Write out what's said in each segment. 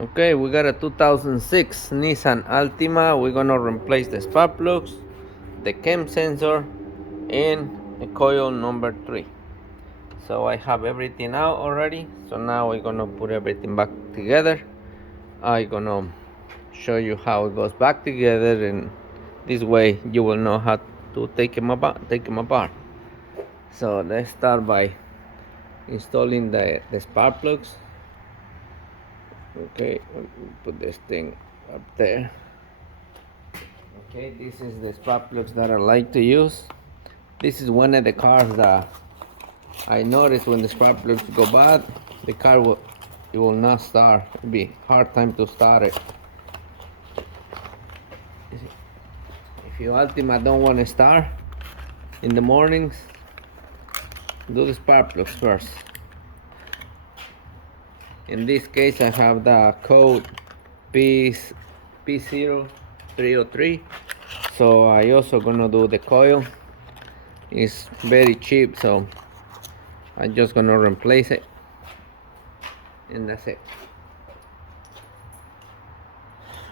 Okay, we got a 2006 Nissan Altima. We're gonna replace the spark plugs, the cam sensor, and the coil number 3. So I have everything out already. So now we're gonna put everything back together. I'm gonna show you how it goes back together, and this way you will know how to take them apart. So let's start by installing the spark plugs. Okay, put this thing up there. Okay, this is the spark plugs that I like to use. This is one of the cars that I noticed when the spark plugs go bad, the car will not start. It'll be hard time to start it. If your Altima don't want to start in the mornings, do the spark plugs first. In this case, I have the code P0303. So I also gonna do the coil. It's very cheap, so I'm just gonna replace it, and that's it.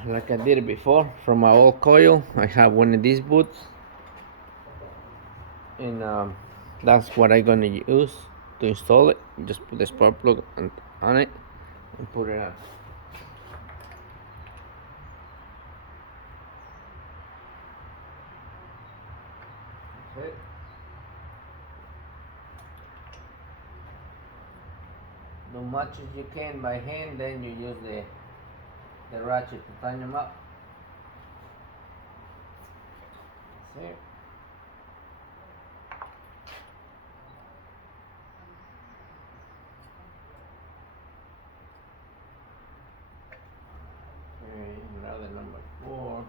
Like I did before, from my old coil, I have one of these boots, and that's what I'm gonna use to install it. Just put the spark plug on it and put it on. Okay. Do much as you can by hand, then you use the ratchet to tighten them up. See? Okay, now the number 4.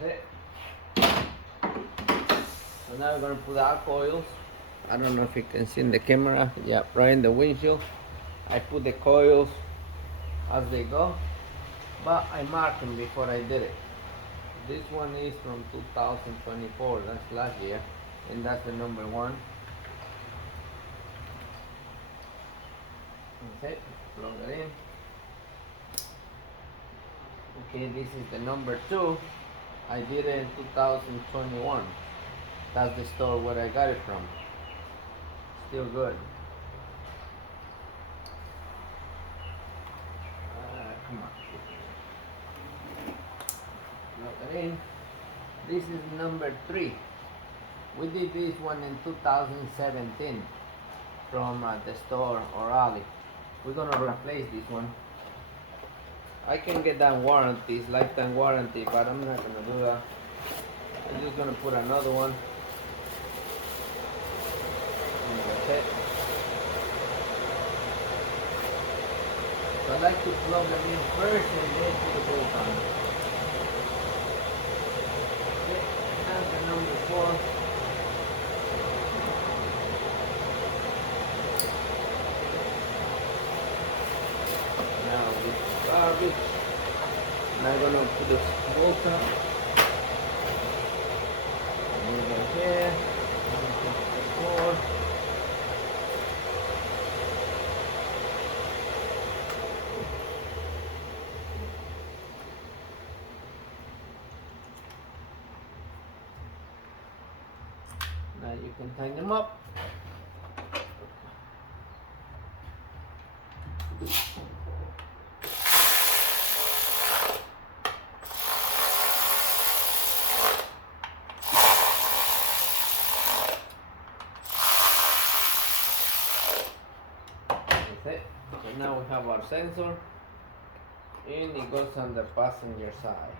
That's it. So now we're going to put our coils. I don't know if you can see in the camera. Yeah, right in the windshield. I put the coils as they go, but I marked them before I did it. This one is from 2024, that's last year, and that's the number 1. That's it, plug it in. Okay, this is the number 2. I did it in 2021. That's the store where I got it from. Still good. Come on. Plug it in. This is number 3. We did this one in 2017 from the store or alley. We're gonna replace this one. I can get that warranty, it's lifetime warranty, but I'm not gonna do that. I'm just gonna put another one. And that's it. So I like to plug them in first and then put the bolt on. Okay, that's the number 4. Now with garbage. Now I'm gonna put the bolt on. Move it here. 4. Now you can tighten them up. That's it. So now we have our sensor. and it goes on the passenger side.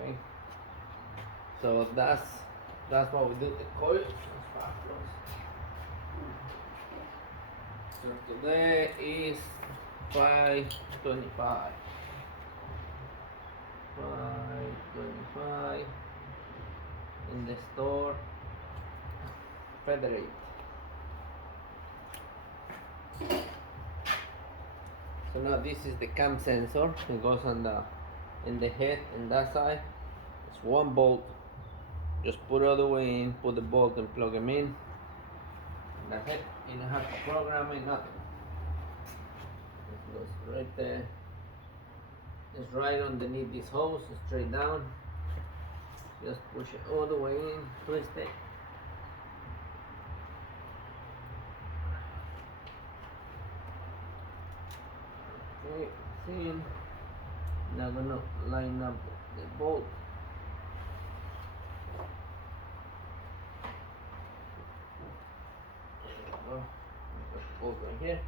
Okay, so that's what we do the coil. So today is 5:25. 5:25 in the store. Federate. So now this is the cam sensor. It goes on in the head in that side. It's one bolt. Just put it all the way in, put the bolt and plug them in. And that's it. You don't have to program it, nothing. It goes right there. It's right underneath this hose, straight down. Just push it all the way in, twist it. Okay, see. Now I'm gonna line up the bolt. There we go. Put the bolt right here.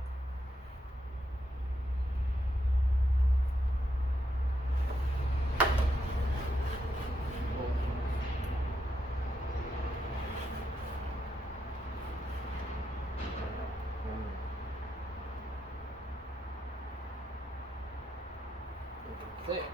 That's it.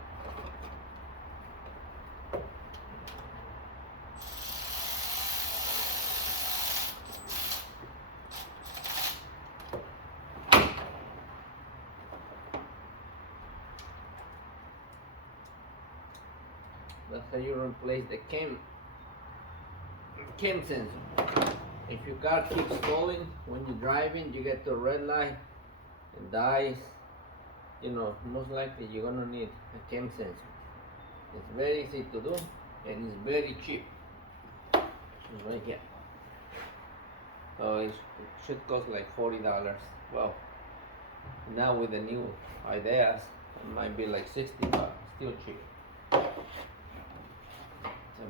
That's how you replace the cam sensor. If your car keeps falling when you're driving, you get to a red light and dies, you know, most likely you're gonna need a cam sensor. It's very easy to do and it's very cheap. It's right here. So it should cost like $40. Well, now with the new ideas, it might be like 60, but still cheap. So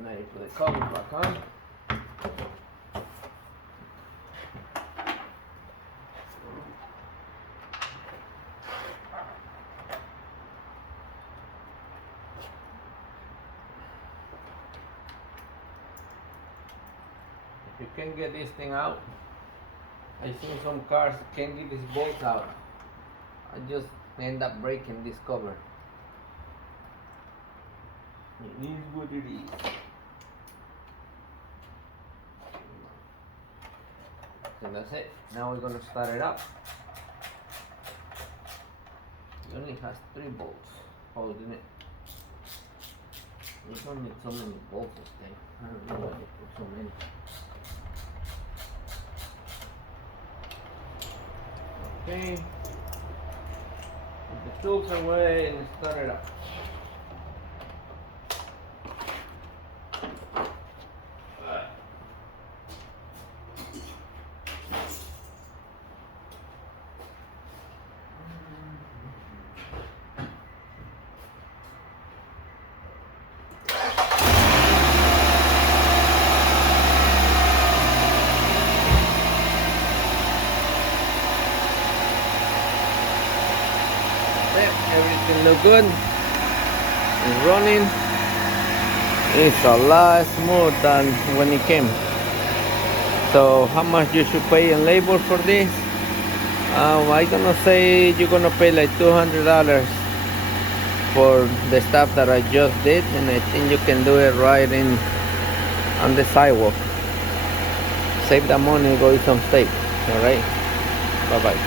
now you put the cover back on. If you can get this thing out, I've seen some cars can't get these bolts out. I just end up breaking this cover. It is what it is. So that's it. Now we're gonna start it up. It only has 3 bolts holding it. We don't need so many bolts this thing. I don't know why they put so many. Okay. Put the tools away and start it up. Everything look good. It's running. It's a lot smooth than when it came. So how much you should pay in labor for this? I'm gonna say you're gonna pay like $200 for the stuff that I just did, and I think you can do it right in on the sidewalk. Save the money, go eat some steak. All right. Bye bye.